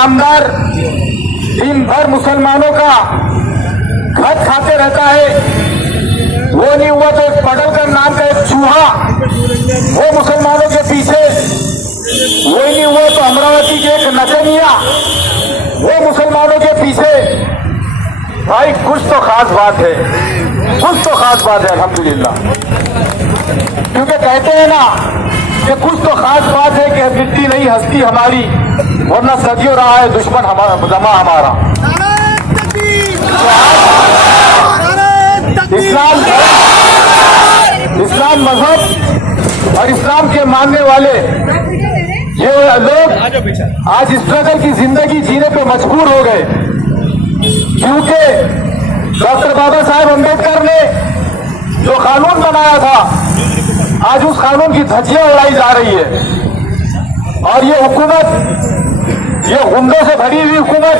नामदार दिन भर मुसलमानों का खत खाते रहता है, वो नहीं हुआ तो एक पडलकर नाम का एक चूहा वो मुसलमानों के पीछे, वो नहीं हुआ तो अमरावती के एक नचनिया वो मुसलमानों के पीछे। भाई कुछ तो खास बात है, कुछ तो खास बात है अल्हम्दुलिल्लाह। क्योंकि कहते हैं ना कि कुछ तो खास बात है कि मिट्टी नहीं हस्ती हमारी, वरना सदियों रहा है दुश्मन जमा हमारा। इस्लाम मजहब और इस्लाम के मानने वाले ये लोग आज स्ट्रगल की जिंदगी जीने पे मजबूर हो गए, क्योंकि डॉक्टर बाबा साहेब अम्बेडकर ने जो कानून बनाया था आज उस कानून की धज्जियां उड़ाई जा रही है। और ये हुकूमत, ये गुंडों से भरी हुई हुकूमत,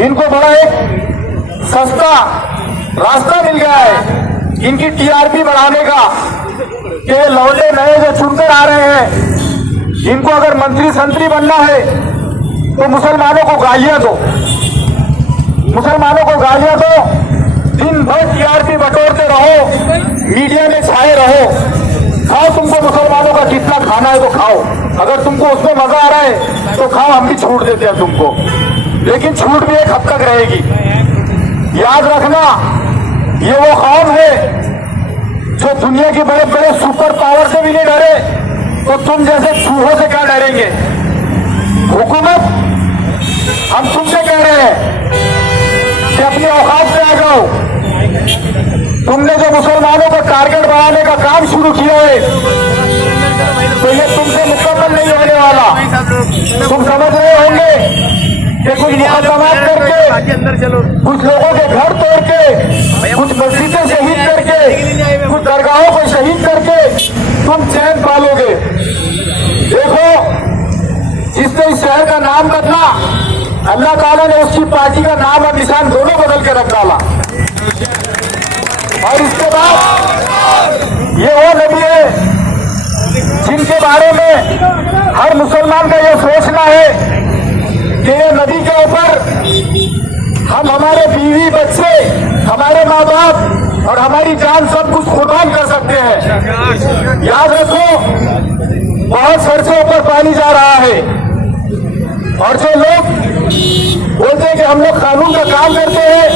इनको बड़ा एक सस्ता रास्ता मिल गया है इनकी टीआरपी बढ़ाने का, कि लौटे नए जो चुनकर आ रहे हैं इनको अगर मंत्री संतरी बनना है तो मुसलमानों को गालियां दो, मुसलमानों को गालियां दो, दिन भर टीआरपी बटोरते रहो, मीडिया में छाए रहो, खाओ, तुमको मुसलमानों का कितना खाना है तो खाओ, अगर तुमको उसमें मजा आ रहा है तो खाओ, हम भी छूट देते हैं तुमको, लेकिन छूट भी एक हद तक रहेगी। याद रखना, ये वो कौम है जो दुनिया के बड़े बड़े सुपर पावर से भी नहीं डरे, तो तुम जैसे चूहों से क्या डरेंगे। हुकूमत, हम तुमसे कह रहे हैं कि अपनी औकात से आ जाओ। तुमने जो मुसलमानों को टारगेट बनाने का काम शुरू किया है तो ये तुमसे मुकम्मल नहीं होने वाला। तुम समझ रहे होंगे कि कुछ मुकदमात करके, कुछ लोगों के घर तोड़ के, कुछ मस्जिदें शहीद करके, कुछ दरगाहों को शहीद करके तुम चैन पालोगे। देखो, जिसने इस शहर का नाम बदला, अल्लाह ताला ने उसकी पार्टी का नाम और निशान दोनों बदल के रख डाला। और इसके बाद ये वो नबी है जिनके बारे में हर मुसलमान का ये सोचना है कि ये नबी के ऊपर हम हमारे बीवी बच्चे, हमारे माँ बाप और हमारी जान सब कुछ कुर्बान कर सकते हैं। याद रखो, बहुत सर से ऊपर पानी जा रहा है, और जो लोग बोलते हैं कि हम लोग कानून का काम करते हैं,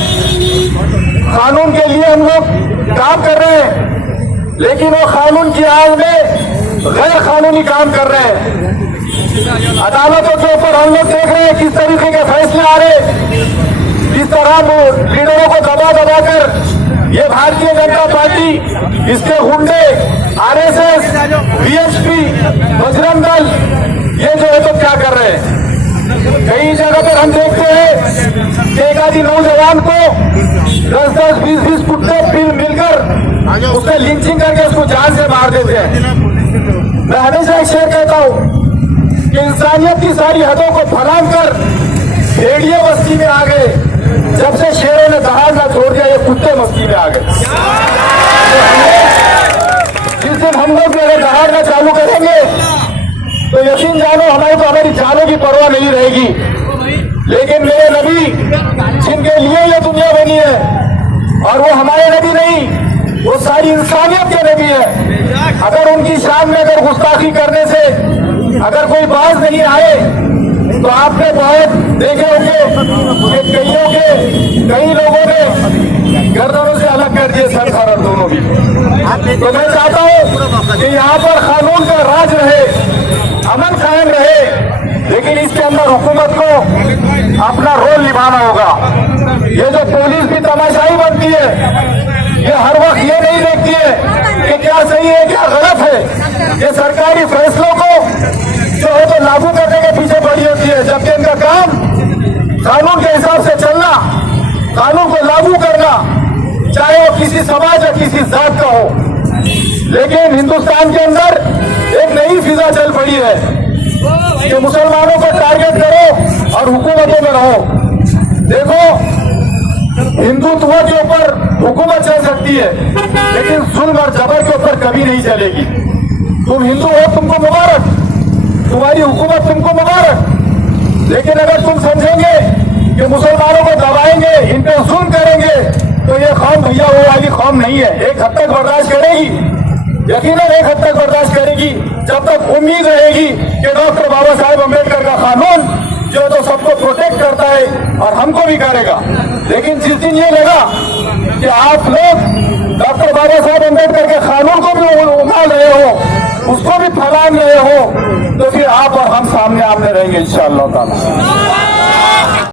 कानून के लिए हम लोग काम कर रहे हैं, लेकिन वो कानून की आड़ में गैर कानूनी काम कर रहे हैं। अदालतों के ऊपर हम लोग देख रहे हैं किस तरीके के फैसले आ रहे, किस तरह लीडरों को दबा दबा कर ये भारतीय जनता पार्टी, इसके गुंडे, आरएसएस, बीएसपी, बजरंग दल, ये जो है तो क्या कर रहे हैं। कई जगह पर हम देखते हैं कि एक आदि नौजवान को 10-10, 20-20 कुत्ते मिलकर उससे लिंचिंग करके उसको जान से मार देते हैं। मैं हमेशा एक शेर कहता हूं कि इंसानियत की सारी हदों को फलांग कर भेड़िए मस्ती में आ गए, जब से शेरों ने दहाड़ना छोड़ दिया ये कुत्ते मस्ती में आ गए। जिस दिन हम लोग अगर दहाड़ना चालू करेंगे तो यकीन जानो हमारी तो हमारी जानों की परवाह नहीं रहेगी। लेकिन मेरे नबी जिनके लिए ये दुनिया बनी है, और वो हमारे नबी नहीं, वो सारी इंसानियत के नबी है। अगर उनकी शान में अगर गुस्ताखी करने से अगर कोई बात नहीं आए तो आपने बहुत देखे होंगे कि कई लोगों ने गर्दनों से अलग कर दिए सर खरड़ दोनों भी। तो मैं चाहता हूँ कि यहाँ पर कानून का राज रहे, अमन कायम रहे, लेकिन इसके अंदर हुकूमत को अपना रोल निभाना होगा। ये जो पुलिस भी तमाशाई बनती है, ये हर वक्त ये नहीं देखती है कि क्या सही है क्या गलत है। ये सरकारी फैसलों को जो है तो लागू करने के पीछे पड़ी होती है, जबकि इनका काम कानून के हिसाब से चलना, कानून को लागू करना, चाहे वो किसी समाज या किसी जात का हो। लेकिन हिंदुस्तान के अंदर एक नई फिजा चल पड़ी है कि मुसलमानों को टारगेट करो और हुकूमतों में रहो। देखो, हिंदुत्व के ऊपर हुकूमत चल सकती है, लेकिन जुल्म और जबर के ऊपर कभी नहीं चलेगी। तुम हिंदू हो, तुमको मुबारक, तुम्हारी हुकूमत तुमको मुबारक, लेकिन अगर तुम समझेंगे कि मुसलमानों को दबाएंगे, इन पे जुल्म करेंगे, तो ये कौम भैया वो वाली कौम नहीं है। एक हद तक बर्दाश्त करेगी, यकीनन एक हद तक बर्दाश्त करेगी, जब तक उम्मीद रहेगी कि डॉक्टर बाबा साहेब अम्बेडकर का कानून जो तो सबको प्रोटेक्ट करता है और हमको भी करेगा। लेकिन जिस दिन ये लगा कि आप लोग डॉक्टर बाबा साहेब अम्बेडकर के कानून को भी उमाल रहे हो, उसको भी फैलान रहे हो, तो फिर आप और हम सामने आमने रहेंगे इंशाअल्लाह ताला।